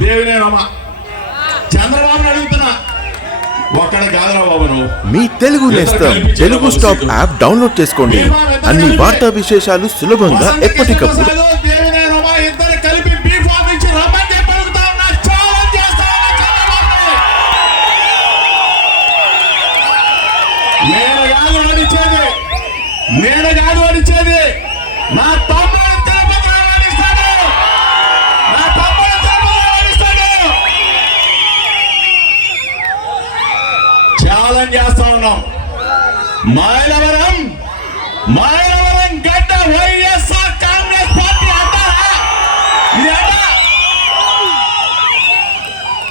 దేవినేనమ్మా చంద్రబాబు అడుగుతున్నా మీ తెలుగు నేస్తం Telugu stop app download చేసుకోండి అన్ని వార్తా విశేషాలు సులభంగా ఎప్పటికప్పుడు ప్రసాద్, దేవినేనమ్మా ఇద్దరు కలిపి బీ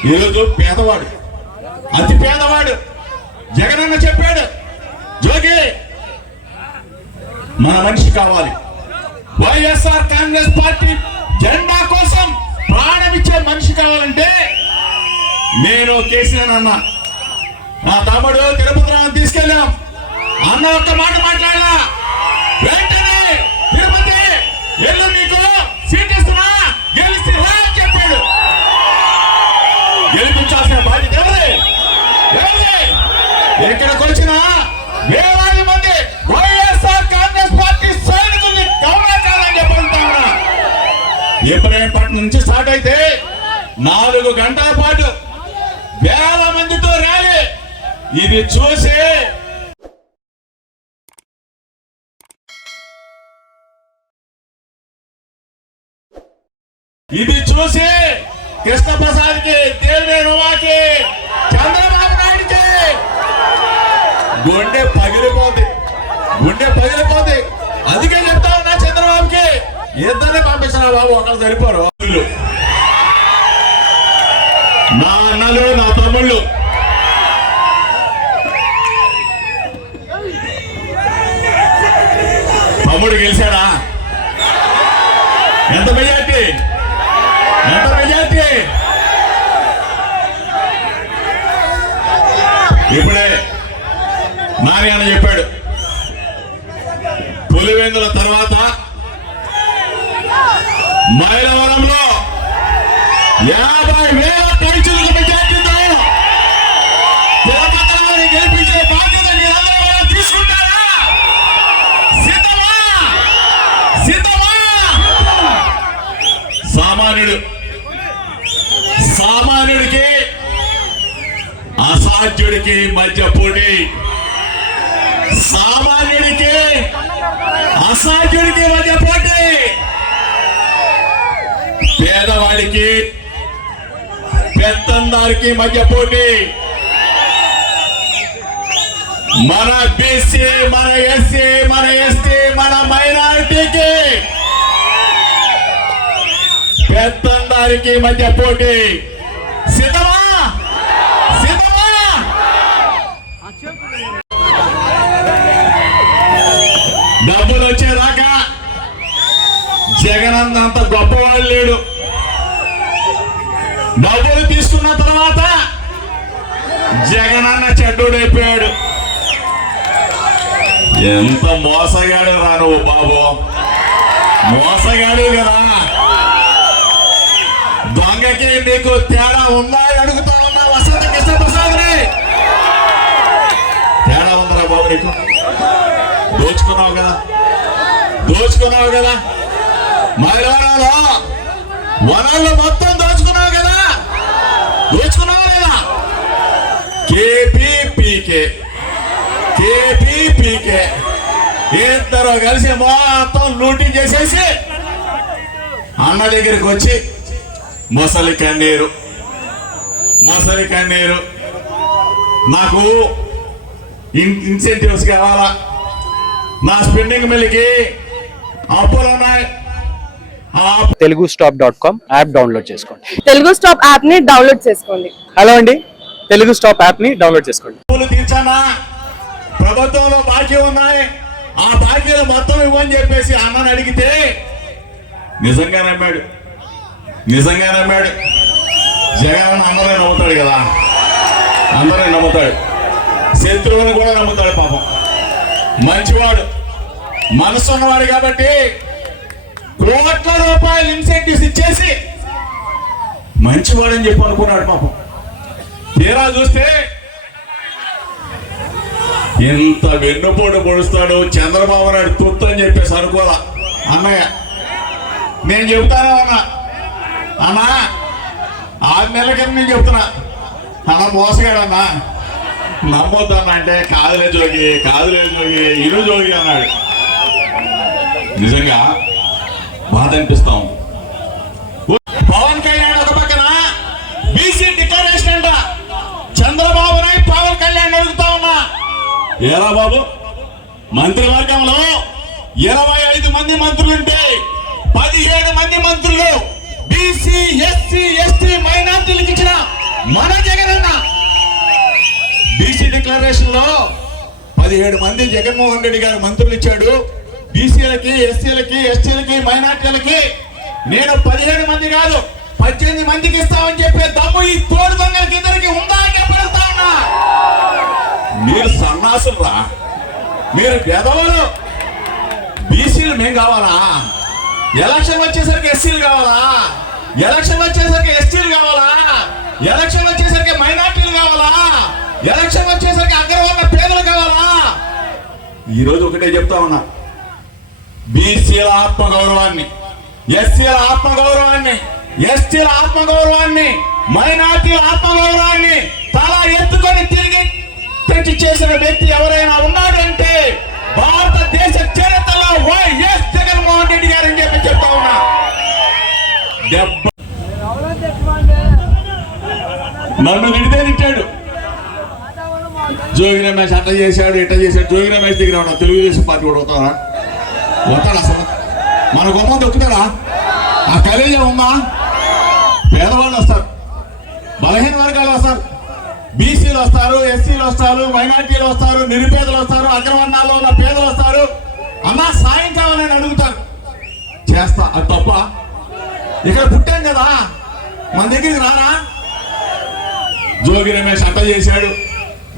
ఈరోజు పేదవాడు. అతి పేదవాడు. జగనన్న చెప్పాడు జోగి మన మనిషి కావాలి. వైఎస్ఆర్ కాంగ్రెస్ పార్టీ జెండా కోసం ప్రాణం ఇచ్చే మనిషి కావాలంటే నేను కేసీఆర్ అన్న నా తమ్ముడు తిరుపతి రావు తీసుకెళ్ళాం. అన్న ఒక్క మాట మాట్లాడలా. ఇబ్రాహీంపట్నం నుంచి స్టార్ట్ అయితే నాలుగు గంటల పాటు వేల మందితో ర్యాలీ. ఇది చూసి ఇది చూసి కృష్ణప్రసాద్కి దేవినేని చంద్రబాబు నాయుడికి. గుండె పగిలిపోతుంది గుండె పగిలిపోతుంది అందుకే చెప్తా ఇద్దరిని పంపిస్తున్నా బాబు ఒకరు సరిపోరు. నా అన్నలు నా తమ్ముళ్ళు. తమ్ముడు గెలిచాడా? ఎంత మెజార్టీ? ఎంత మెజార్టీ? ఇప్పుడే నారాయణ చెప్పాడు. పులివెందుల తర్వాత మైలవరంలో యాభై వేల పరీక్షలకు మెజార్టీతో తిరుపతిని గెలిపించే బాధ్యత మీరందరూ తీసుకుంటారా? సిద్ధమా? సిద్ధమా? సామాన్యుడు సామాన్యుడికి అసాధ్యుడికి మధ్య పోటీ. సామాన్యుడికి అసాధ్యుడికి మధ్య పోటీ. వాడికి పెత్తందారికి మధ్య పోటీ. మన బీసీ మన ఎస్సీ మన ఎస్టీ మన మైనారిటీకి పెత్తందారికి మధ్య పోటీ. సిద్ధమా? సిద్ధమా? డబ్బులు వచ్చేదాకా జగనంద అంత గొప్పవాడు లేడు. డబ్బులు తీసుకున్న తర్వాత జగనన్న చెడ్డోడైపోయాడు. ఎంత మోసగాడు రా నువ్వు బాబు. మోసగాడు కదా. దొంగకి నీకు తేడా ఉందా అడుగుతా ఉన్నా వసంత కృష్ణ ప్రసాద్ని తేడా ఉందిరా బాబు నీకు? దోచుకున్నావు కదా. దోచుకున్నావు కదా. మైదానంలో వనాల్లో మొత్తం దోచుకున్నావు లేదా? కేపీపీకే. కేపీపీకే. ఇద్దరు కలిసి మొత్తం లూటీ చేసేసి అన్న దగ్గరికి వచ్చి మొసలి కన్నీరు. మొసలి కన్నీరు. నాకు ఇన్- ఇన్సెంటివ్స్ కావాలా? నా స్పెండింగ్ మిల్కి అప్పులు ఉన్నాయి. Telugu stop dot com app download చేసుకోండి. తెలుగు స్టాప్ యాప్ని డౌన్లోడ్ చేసుకోండి. హలో అండి. తెలుగు స్టాప్ యాప్ని డౌన్లోడ్ చేసుకోండి. ప్రభుత్వంలో బాకీ ఉన్నాయి. ఆ బాకీలు మొత్తం ఇవ్వని చెప్పేసి అన్నని అడిగితే నిజంగా నమ్మాడు. నిజంగా నమ్మాడు. జగన్ అందరూ నమ్ముతాడు కదా. అందరూ నమ్ముతాడు. శత్రువుని కూడా నమ్ముతాడు పాపం. మంచివాడు. మనసు ఉన్నవాడు కాబట్టి కోట్ల రూపాయలు ఇన్సెంటివ్స్ ఇచ్చేసి మంచివాడని చెప్పి అనుకున్నాడు పాపం. తీరా చూస్తే ఎంత వెన్నుపోటు పొడుస్తాడు చంద్రబాబు నాయుడు తొత్తు అని చెప్పేసి అనుకోలా అన్నయ్య నేను చెబుతానే ఉన్నా అన్నా ఆరు నెలల కింద నేను చెప్తున్నా అన్న మోసగాడన్నా. నమ్మొద్దన్నా అంటే కాదులే జోగి కాదులే జోగి ఇరు జోగి అన్నాడు. నిజంగా బాధ అనిపిస్తాం పవన్ కళ్యాణ్ ఒక పక్కన బీసీ డిక్లరేషన్ అంట. చంద్రబాబు నాయుడు పవన్ కళ్యాణ్ అడుగుతా ఉన్నా. ఏరా బాబు? మంత్రివర్గంలో ఇరవై ఐదు మంది మంత్రులుంటే పదిహేడు మంది మంత్రులు బీసీ ఎస్సీ ఎస్టీ మైనార్టీలకు ఇచ్చిన మన జగనన్న బీసీ డిక్లరేషన్లో పదిహేడు మంది జగన్మోహన్ రెడ్డి గారు మంత్రులు ఇచ్చాడు. బీసీలకి ఎస్సీలకి ఎస్టీలకి మైనార్టీలకి నేను పదిహేను మంది కాదు పద్దెనిమిది మందికి ఇస్తామని చెప్పే దమ్ము ఈ తోడు దొంగలకి ఇద్దరికి ఉందా అని చెప్పి ఉన్నా. మీరు సన్నాసులురా మీరు పెదవులు బీసీలు మేం కావాలా? ఎలక్షన్ వచ్చేసరికి ఎస్సీలు కావాలా? ఎలక్షన్ వచ్చేసరికి ఎస్టీలు కావాలా? ఎలక్షన్ వచ్చేసరికి మైనార్టీలు కావాలా? ఎలక్షన్ వచ్చేసరికి అగ్రవర్ణ పేదలు కావాలా? ఈరోజు ఒకటే చెప్తా ఉన్నా. బీసీల ఆత్మగౌరవాన్ని ఎస్సీల ఆత్మగౌరవాన్ని ఎస్టీల ఆత్మగౌరవాన్ని మైనార్టీల ఆత్మగౌరవాన్ని తలా ఎత్తుకొని తిరిగి తెచ్చి చేసిన వ్యక్తి ఎవరైనా ఉన్నాడంటే భారతదేశ చరిత్రలో వైఎస్ జగన్మోహన్ రెడ్డి గారు అని చెప్పి చెప్తా ఉన్నా. నన్ను నిడితే తిట్టాడు. జోగి రమేష్ అట్లా చేశాడు ఇట్లా చేశాడు. జోగి రమేష్ దగ్గర తెలుగుదేశం పార్టీ కూడా వస్తారా వస్తాడా అసలు మన గొమ్మ దొక్కుతాడా ఆ కలేజా ఉమ్మా పేదవాళ్ళు వస్తారు. బలహీన వర్గాలు వస్తారు. బీసీలు వస్తారు ఎస్సీలు వస్తారు మైనార్టీలు వస్తారు నిరుపేదలు వస్తారు అగ్రవర్ణాల్లో ఉన్న పేదలు వస్తారు. అన్నా సాయం కావాలని అడుగుతారు. చేస్తా అది తప్ప. ఇక్కడ పుట్టాం కదా. మన దగ్గరికి రారా? జోగి రమేష్ అట్ట చేశాడు.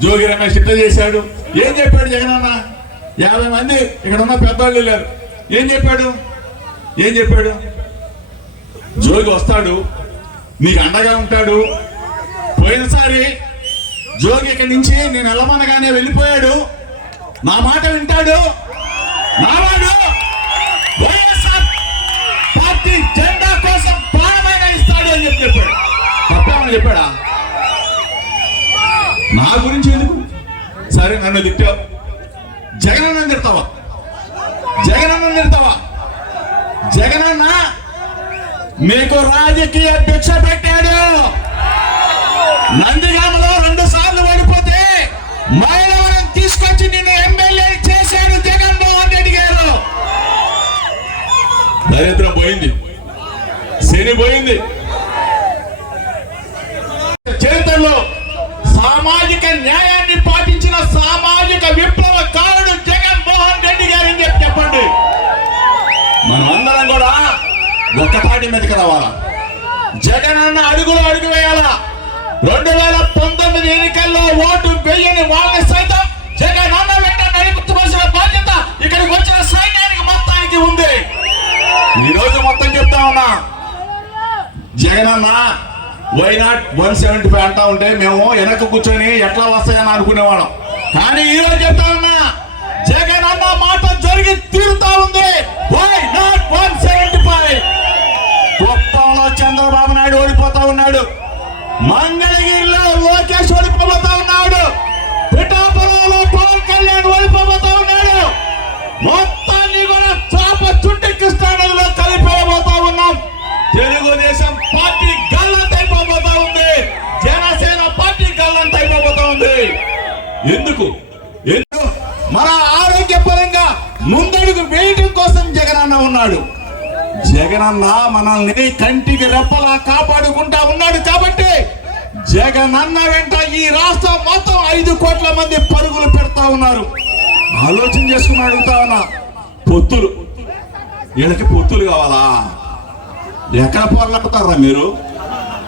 జోగి రమేష్ ఇట్ట చేశాడు. ఏం చెప్పాడు జగనన్న? యాభై మంది ఇక్కడ ఉన్న పెద్దవాళ్ళు వెళ్ళారు. ఏం చెప్పాడు? ఏం చెప్పాడు? జోగి వస్తాడు. నీకు అండగా ఉంటాడు. పోయినసారి జోగి ఇక్కడి నుంచి నేను వెళ్ళమనగానే వెళ్ళిపోయాడు. నా మాట వింటాడు. నావాడు వైఎస్ఆర్ పార్టీ జెండా కోసం ప్రాణమైన ఇస్తాడు అని చెప్పి చెప్పాడు. తప్పేమని చెప్పాడా? నా గురించి ఎందుకు? సరే నన్ను తిట్టావు. జగనన్న తిడతావా? జగనన్న తిడతావా? జగనన్న మీకు రాజకీయ భిక్ష పెట్టాడు. నందిగామలో రెండు సార్లు ఓడిపోతే మైలవరం తీసుకొచ్చి నిన్ను ఎమ్మెల్యే చేశాడు జగన్మోహన్ రెడ్డి గారు. దరిద్రం పోయింది. శని పోయింది. చరిత్రలో సామాజిక న్యాయం మీదకి రావాలా? జగన్ అన్న అడుగులో అడుగు వేయాలా? రెండు వేల పంతొమ్మిది ఎన్నికల్లో ఓటు వెయ్యని వాళ్ళని సైతం జగన్ అన్న వెంట నడిపించవలసిన బాధ్యత ఇక్కడికి వచ్చిన సైన్యానికి మొత్తానికి ఉంది. ఈ రోజు మొత్తం చెప్తా ఉన్నా. జగన్ అన్న why not one seventy five అంటా ఉంటే మేము వెనక కూర్చొని ఎట్లా వస్తాయని అనుకునేవాళ్ళం. కానీ ఈ రోజు చెప్తా ఉన్నా జగన్ అన్న మాట జరిగి తీరుతా ఉంది. Why not one seventy five కుప్పంలో చంద్రబాబు నాయుడు ఓడిపోతా ఉన్నాడు. మంగళగిరిలో లోకేష్ ఓడిపోతా ఉన్నాడు. పిఠాపురంలో పవన్ కళ్యాణ్ ఓడిపోతా ఉన్నాడు. మొత్తాన్ని కూడా చాప చుట్టి కృష్ణానదిలో కలిపేయబోతా ఉన్నాం. తెలుగుదేశం పార్టీ గల్లంత అయిపోబోతా ఉంది. జనసేన పార్టీ గల్లంత అయిపోబోతా ఉంది. ఎందుకు? ఎందుకు? మన ఆరోగ్యపరంగా ముందడుగు వేయటం కోసం జగనన్న ఉన్నాడు. జగనన్న మనల్ని కంటికి రెప్పలా కాపాడుకుంటా ఉన్నాడు కాబట్టి జగనన్న వెంట ఈ రాష్ట్రం మొత్తం ఐదు కోట్ల మంది పరుగులు పెడతా ఉన్నారు. ఆలోచన చేసుకుని అడుగుతా ఉన్నా పొత్తులు. వీళ్ళకి పొత్తులు కావాలా? ఎక్కడ పోరాడతారా మీరు?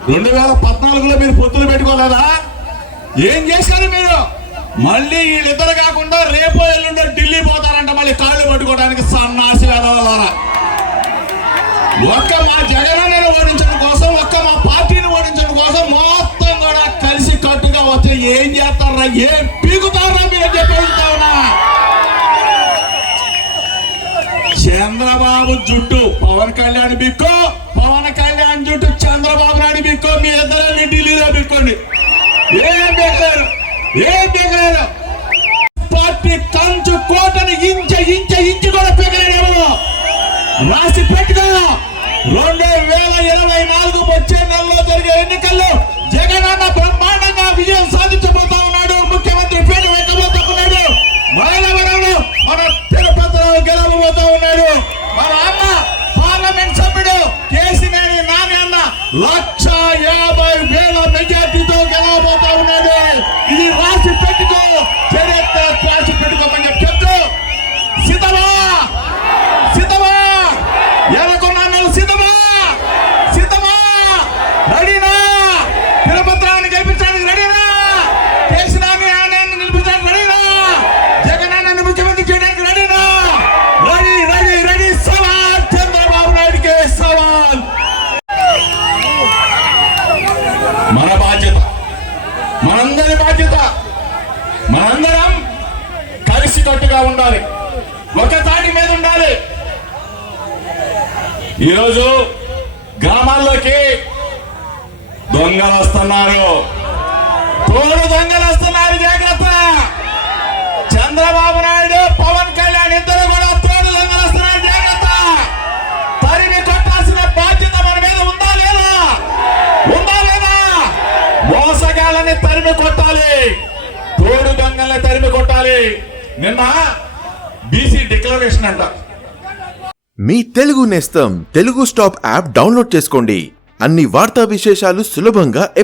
రెండు వేల పద్నాలుగులో మీరు పొత్తులు పెట్టుకోలేదా? ఏం చేశారు మీరు? మళ్ళీ వీళ్ళిద్దరు కాకుండా రేపో ఎల్లుండో ఢిల్లీ పోతారంట మళ్ళీ కాళ్ళు పట్టుకోవడానికి సన్నాసి వేదవారా ఒక్క మా జగనన్నను ఓడించడం కోసం ఒక్క మా పార్టీని ఓడించడం కోసం మొత్తం కూడా కలిసి కట్టుగా వచ్చి ఏం చేస్తారా ఏం పీకుతారా మీరు చెప్పగలుగుతావునా చంద్రబాబు జుట్టు పవన్ కళ్యాణ్ బిక్కో పవన్ కళ్యాణ్ జుట్టు చంద్రబాబు నాయుడు బిక్కో మీ ఇద్దరు ఢిల్లీలో బిక్కోండి. ఏం బిగ్గలేరు ఏం బిగ్గలేరు. పార్టీ కంచు కోటను ఇంచ ఇంచ ఇంచు కూడా పెగలేడేమో రాసి పెట్టుకో. రెండు వేల ఇరవై నాలుగు వచ్చే నెలలో జరిగే ఎన్నికల్లో బాధ్యత. మనందరి బాధ్యత మనందరం కలిసికట్టుగా ఉండాలి. ఒక తాటి మీద ఉండాలి. ఈరోజు గ్రామాల్లోకి దొంగలు వస్తున్నారు. తోడు దొంగలు వస్తున్నారు జాగ్రత్త. చంద్రబాబు నాయుడు తోడు తరిమి కొట్టాలి. నిన్న బీసీ డిక్లరేషన్ అంట. మీ తెలుగు నేస్తం తెలుగు స్టాప్ యాప్ డౌన్లోడ్ చేసుకోండి. అన్ని వార్తా విశేషాలు సులభంగా